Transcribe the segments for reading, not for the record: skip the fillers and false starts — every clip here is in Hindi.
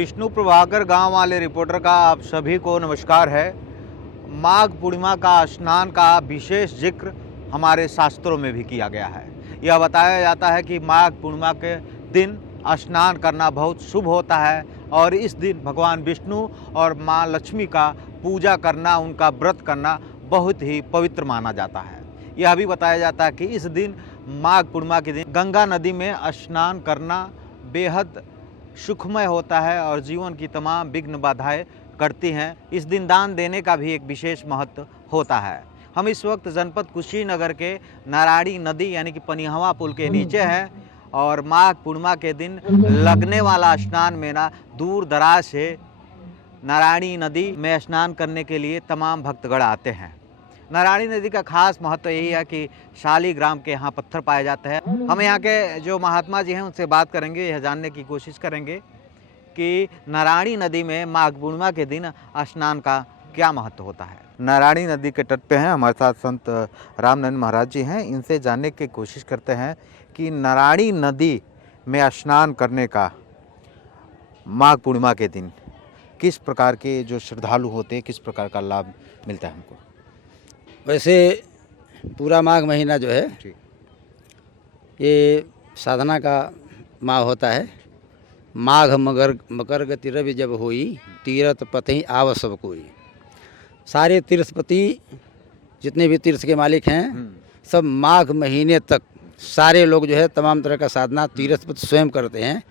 विष्णु प्रभाकर गांव वाले रिपोर्टर का आप सभी को नमस्कार है। माघ पूर्णिमा का स्नान का विशेष जिक्र हमारे शास्त्रों में भी किया गया है। यह बताया जाता है कि माघ पूर्णिमा के दिन स्नान करना बहुत शुभ होता है और इस दिन भगवान विष्णु और माँ लक्ष्मी का पूजा करना, उनका व्रत करना बहुत ही पवित्र माना जाता है। यह भी बताया जाता है कि इस दिन माघ पूर्णिमा के दिन गंगा नदी में स्नान करना बेहद सुखमय होता है और जीवन की तमाम विघ्न बाधाएं करती हैं। इस दिन दान देने का भी एक विशेष महत्व होता है। हम इस वक्त जनपद कुशीनगर के नारायणी नदी यानी कि पनिहवा पुल के नीचे हैं और माघ पूर्णिमा के दिन लगने वाला स्नान में दूर दराज से नारायणी नदी में स्नान करने के लिए तमाम भक्तगण आते हैं। नारायणी नदी का खास महत्व यही है कि शालिग्राम के यहाँ पत्थर पाए जाते हैं। हम यहाँ के जो महात्मा जी हैं उनसे बात करेंगे, यह जानने की कोशिश करेंगे कि नारायणी नदी में माघ पूर्णिमा के दिन स्नान का क्या महत्व होता है। नारायणी नदी के तट पे हैं हमारे साथ संत रामनंद महाराज जी हैं। इनसे जानने की कोशिश करते हैं कि नारायणी नदी में स्नान करने का माघ पूर्णिमा के दिन किस प्रकार के जो श्रद्धालु होते हैं, किस प्रकार का लाभ मिलता है हमको। वैसे पूरा माघ महीना जो है ये साधना का माह होता है। माघ मकर गति रवि जब होई, तीर्थ पति आव सब कोई। सारे तीर्थपति जितने भी तीर्थ के मालिक हैं सब माघ महीने तक सारे लोग जो है तमाम तरह का साधना तीर्थपति स्वयं करते हैं।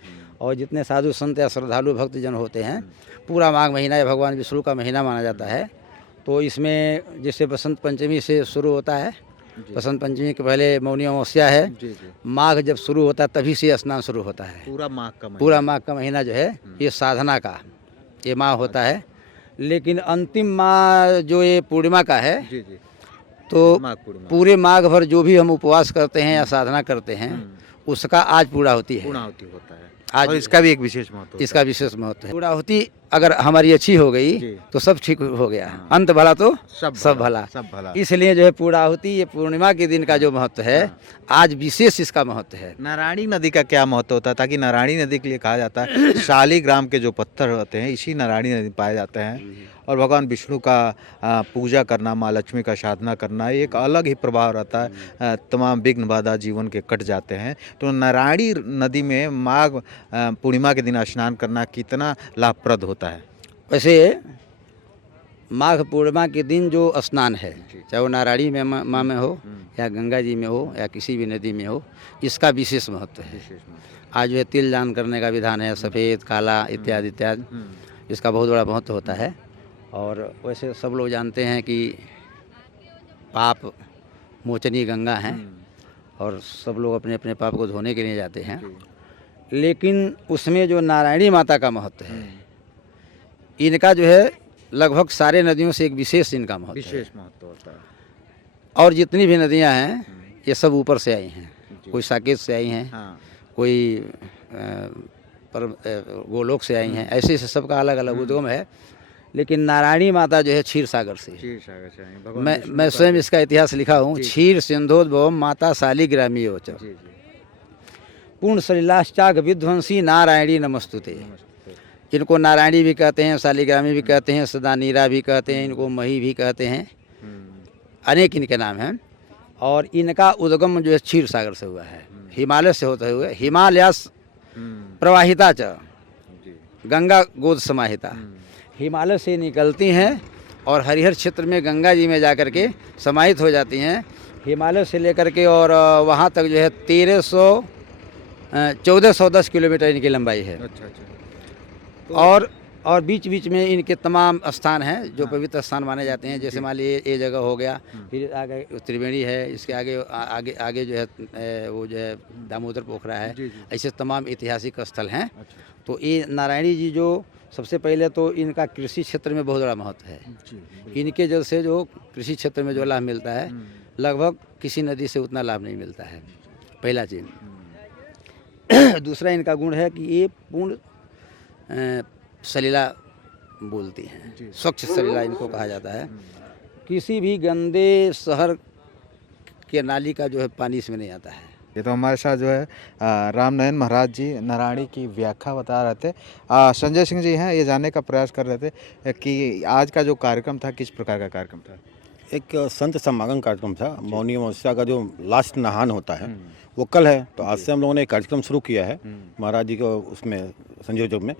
और जितने साधु संत या श्रद्धालु भक्तजन होते हैं, पूरा माघ महीना या भगवान विष्णु का महीना माना जाता है। तो इसमें जैसे बसंत पंचमी से शुरू होता है, बसंत पंचमी के पहले मौनी अमावस्या है। माघ जब शुरू होता है तभी से स्नान शुरू होता है। पूरा माघ का महीना जो है ये साधना का ये माह होता है। लेकिन अंतिम माह जो ये पूर्णिमा का है तो पूरे माघ भर जो भी हम उपवास करते हैं या साधना करते हैं उसका आज पूर्णाहुति है। आज और इसका भी एक विशेष महत्व है। इसका विशेष महत्व है। पूर्णाहुति अगर हमारी अच्छी हो गई तो सब ठीक हो गया। अंत भला तो सब भला। इसलिए जो है पूर्णाहुति ये पूर्णिमा के दिन का जो महत्व है आज विशेष इसका महत्व है। नारायणी नदी का क्या महत्व होता है? ताकि नारायणी नदी के लिए कहा जाता है शालिग्राम के जो पत्थर होते हैं इसी नारायणी नदी पाए जाते हैं और भगवान विष्णु का पूजा करना, माँ लक्ष्मी का साधना करना एक अलग ही प्रभाव रहता है। तमाम विघ्न बाधा जीवन के कट जाते हैं। तो नारायणी नदी में माघ पूर्णिमा के दिन स्नान करना कितना लाभप्रद होता है? वैसे माघ पूर्णिमा के दिन जो स्नान है, चाहे वो नारायणी में माँ में हो या गंगा जी में हो या किसी भी नदी में हो, इसका विशेष महत्व है। आज जो है तिल दान करने का विधान है, सफ़ेद काला इत्यादि इत्यादि, इसका बहुत बड़ा महत्व होता है। और वैसे सब लोग जानते हैं कि पाप मोचनी गंगा हैं और सब लोग अपने अपने पाप को धोने के लिए जाते हैं। लेकिन उसमें जो नारायणी माता का महत्व है, इनका जो है लगभग सारे नदियों से एक विशेष इनका महत्व होता है। और जितनी भी नदियां हैं ये सब ऊपर से आई हैं। कोई साकेत से आई हैं, कोई गोलोक से आई हैं। ऐसे सबका अलग अलग उद्गम है। लेकिन नारायणी माता जो है क्षीर सागर से मैं स्वयं इसका इतिहास लिखा हूँ। क्षीर सिंधोद्भवम माता शालिग्रामी योच पूर्ण सलिलाश्चाग विध्वंसी नारायणी नमस्तुते। इनको नारायणी भी कहते हैं, शालिग्रामी भी कहते हैं, सदा नीरा भी कहते हैं, इनको मही भी कहते हैं, अनेक इनके नाम हैं। और इनका उद्गम जो है क्षीर सागर से हुआ है, हिमालय से होते हुए हिमालयास प्रवाहिता च गंगा गोद समाहिता। हिमालय से निकलती हैं और हरिहर क्षेत्र में गंगा जी में जाकर के समाहित हो जाती हैं। हिमालय से लेकर के और वहाँ तक जो है 1410 किलोमीटर इनकी लंबाई है। तो और बीच बीच में इनके तमाम स्थान हैं जो पवित्र स्थान माने जाते हैं। जैसे मान लीजिए ये जगह हो गया, फिर आगे त्रिवेणी है, इसके आगे जो है वो जो है दामोदर पोखरा है। ऐसे तमाम ऐतिहासिक स्थल हैं। तो ये नारायणी जी जो सबसे पहले तो इनका कृषि क्षेत्र में बहुत बड़ा महत्व है। इनके जल से जो कृषि क्षेत्र में जो लाभ मिलता है लगभग किसी नदी से उतना लाभ नहीं मिलता है, पहला चीज़। दूसरा इनका गुण है कि ये पूर्ण सलीला बोलती हैं, स्वच्छ सलीला इनको कहा जाता है। किसी भी गंदे शहर के नाली का जो है पानी इसमें नहीं आता है। ये तो हमारे साथ जो है रामनयन महाराज जी नारायणी की व्याख्या बता रहे थे। संजय सिंह जी हैं, ये जानने का प्रयास कर रहे थे कि आज का जो कार्यक्रम था किस प्रकार का कार्यक्रम था। एक संत समागम कार्यक्रम था। मौनी अमावस्या का जो लास्ट नहान होता है वो कल है, तो आज से हम लोगों ने एक कार्यक्रम शुरू किया है महाराज जी को उसमें संयोजक में,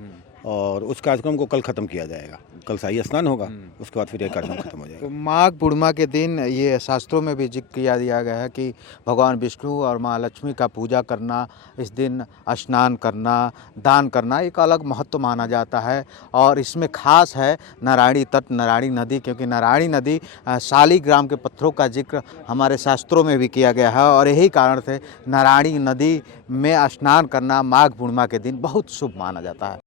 और उस कार्यक्रम को कल ख़त्म किया जाएगा। कल शाही स्नान होगा, उसके बाद फिर ये कार्यक्रम खत्म हो जाएगा। तो माघ पूर्णिमा के दिन ये शास्त्रों में भी जिक्र किया दिया गया है कि भगवान विष्णु और माँ लक्ष्मी का पूजा करना, इस दिन स्नान करना, दान करना एक अलग महत्व माना जाता है। और इसमें खास है नारायणी तट, नारायणी नदी, क्योंकि नारायणी नदी शालिग्राम के पत्थरों का जिक्र हमारे शास्त्रों में भी किया गया है। और यही कारण से नारायणी नदी में स्नान करना माघ पूर्णिमा के दिन बहुत शुभ माना जाता है।